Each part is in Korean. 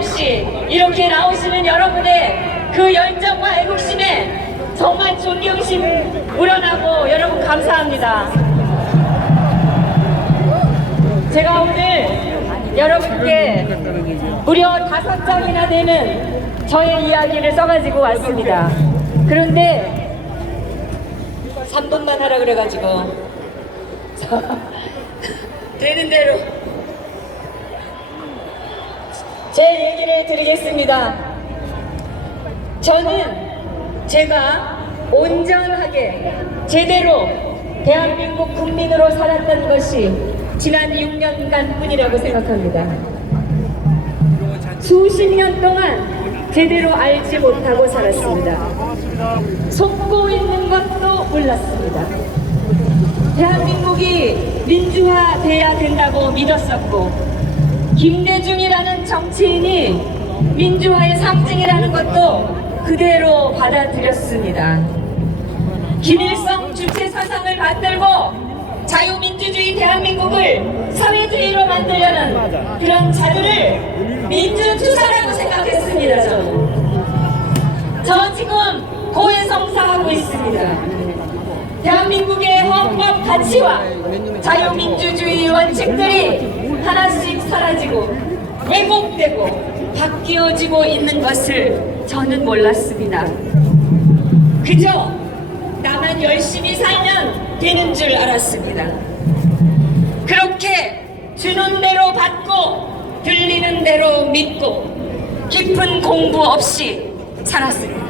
없이 이렇게 나오시는 여러분의 그 열정과 애국심에 정말 존경심 우러나고 여러분 감사합니다. 제가 오늘 여러분께 무려 5장이나 되는 저의 이야기를 써가지고 왔습니다. 그런데 3분만 하라 그래가지고 되는 대로 제 얘기를 드리겠습니다. 저는 제가 온전하게 제대로 대한민국 국민으로 살았던 것이 지난 6년간 뿐이라고 생각합니다. 수십 년 동안 제대로 알지 못하고 살았습니다. 속고 있는 것도 몰랐습니다. 대한민국이 민주화돼야 된다고 믿었었고, 김대중이라는 정치인이 민주화의 상징이라는 것도 그대로 받아들였습니다. 김일성 주체 사상을 받들고 자유민주주의 대한민국을 사회주의로 만들려는 그런 자들을 민주투사라고 생각했습니다. 저 지금 고해성사하고 있습니다. 대한민국의 헌법 가치와 자유민주주의 원칙들이 하나씩 사라지고 왜곡되고 바뀌어지고 있는 것을 저는 몰랐습니다. 그저 나만 열심히 살면 되는 줄 알았습니다. 그렇게 주는 대로 받고 들리는 대로 믿고 깊은 공부 없이 살았습니다.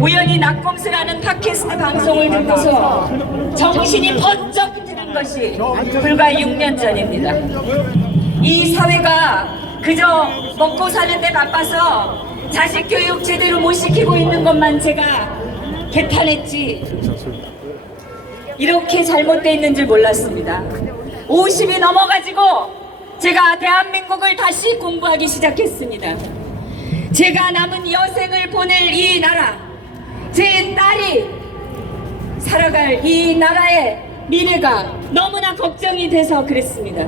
우연히 낙검스라는 팟캐스트 방송을 듣고서 정신이 번쩍 드는 것이 불과 6년 전입니다. 이 사회가 그저 먹고 사는데 바빠서 자식 교육 제대로 못 시키고 있는 것만 제가 개탄했지 이렇게 잘못되어 있는 줄 몰랐습니다. 50이 넘어가지고 제가 대한민국을 다시 공부하기 시작했습니다. 제가 남은 여생을 보낼 이 나라, 제 딸이 살아갈 이 나라의 미래가 너무나 걱정이 돼서 그랬습니다.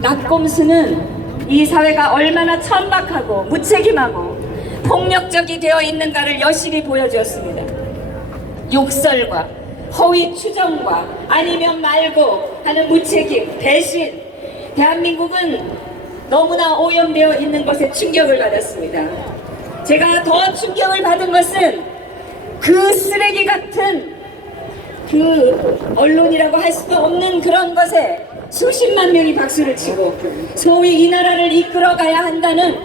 낙검수는 이 사회가 얼마나 천박하고 무책임하고 폭력적이 되어 있는가를 여실히 보여주었습니다. 욕설과 허위 추정과 아니면 말고 하는 무책임, 배신, 대한민국은 너무나 오염되어 있는 것에 충격을 받았습니다. 제가 더 충격을 받은 것은 그 쓰레기 같은 그 언론이라고 할 수도 없는 그런 것에 수십만 명이 박수를 치고 소위 이 나라를 이끌어가야 한다는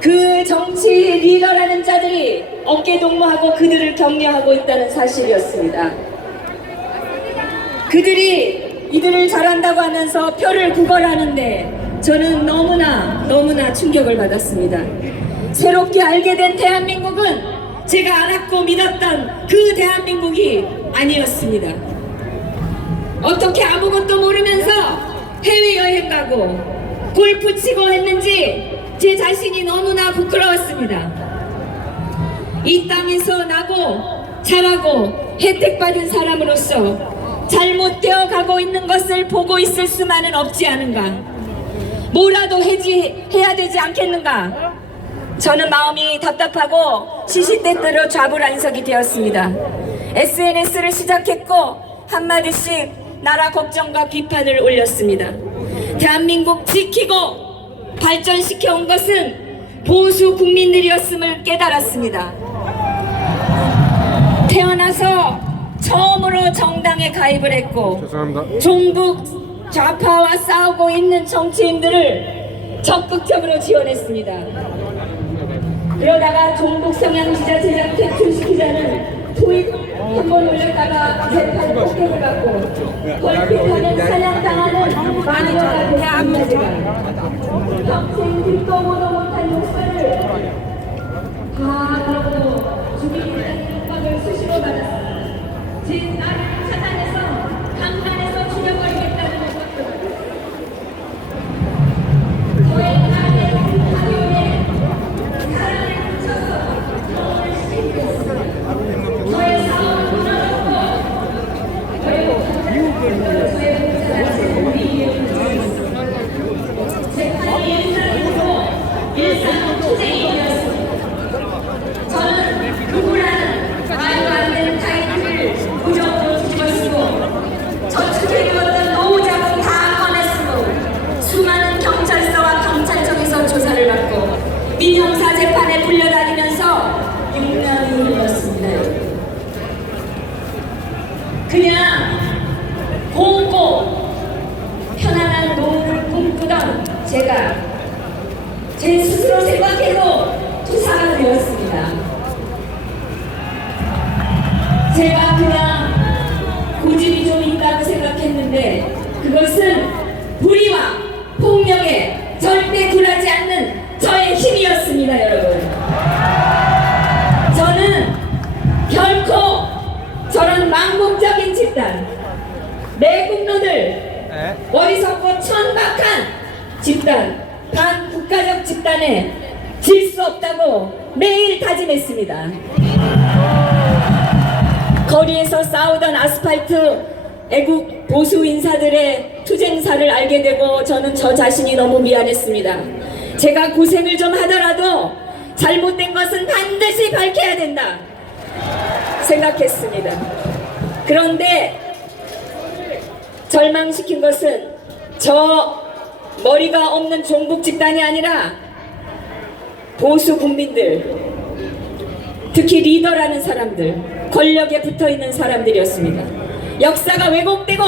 그 정치 리더라는 자들이 어깨동무하고 그들을 격려하고 있다는 사실이었습니다. 그들이 이들을 잘한다고 하면서 표를 구걸하는데 저는 너무나 충격을 받았습니다. 새롭게 알게 된 대한민국은 제가 알았고 믿었던 그 대한민국이 아니었습니다. 어떻게 아무것도 모르면서 해외여행 가고 골프 치고 했는지 제 자신이 너무나 부끄러웠습니다. 이 땅에서 나고 자라고 혜택받은 사람으로서 잘못되어 가고 있는 것을 보고 있을 수만은 없지 않은가. 뭐라도 해야 되지 않겠는가. 저는 마음이 답답하고 시시때때로 좌불안석이 되었습니다. SNS를 시작했고 한마디씩 나라 걱정과 비판을 올렸습니다. 대한민국 지키고 발전시켜 온 것은 보수 국민들이었음을 깨달았습니다. 태어나서 처음으로 정당에 가입을 했고 종북 좌파와 싸우고 있는 정치인들을 적극적으로 지원했습니다. 그러다가 종북 성향 지자 제작 퇴출시키자는 토익 한번 올렸다가 재판 폭격을 받고 벌핏하는 사냥당하는 마녀가 됐습니다. 제가 평생 듣도 보도 못한 욕설을 다 그러고 죽이겠다는 협박을 수시로 받았습니다. 제 딸을 찾아내서 강간해서 죽여버리겠다는 것도 저의 딸의 학교에 사랑을 붙여서 병원을 시키겠습니다. 저의 사업을 무너졌고 저의 목숨을 저의 목숨을 우리 이웃을 지켰습니다. 제가 제 스스로 생각해도 투사가 되었습니다. 제가 그냥 고집이 좀 있다고 생각했는데 그것은 불의와 폭력에 절대 굴하지 않는 저의 힘이었습니다, 여러분. 저는 결코 저런 망국적인 집단, 매국노들, 어리석고 천박한 집단, 반국가적 집단에 질 수 없다고 매일 다짐했습니다. 거리에서 싸우던 아스팔트 애국 보수 인사들의 투쟁사를 알게 되고 저는 저 자신이 너무 미안했습니다. 제가 고생을 좀 하더라도 잘못된 것은 반드시 밝혀야 된다 생각했습니다. 그런데 절망시킨 것은 저 머리가 없는 종북 집단이 아니라 보수 국민들, 특히 리더라는 사람들, 권력에 붙어있는 사람들이었습니다. 역사가 왜곡되고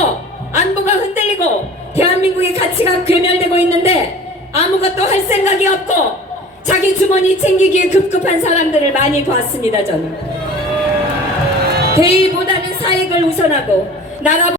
안보가 흔들리고 대한민국의 가치가 괴멸되고 있는데 아무것도 할 생각이 없고 자기 주머니 챙기기에 급급한 사람들을 많이 봤습니다. 저는 대의보다는 사익을 우선하고 나라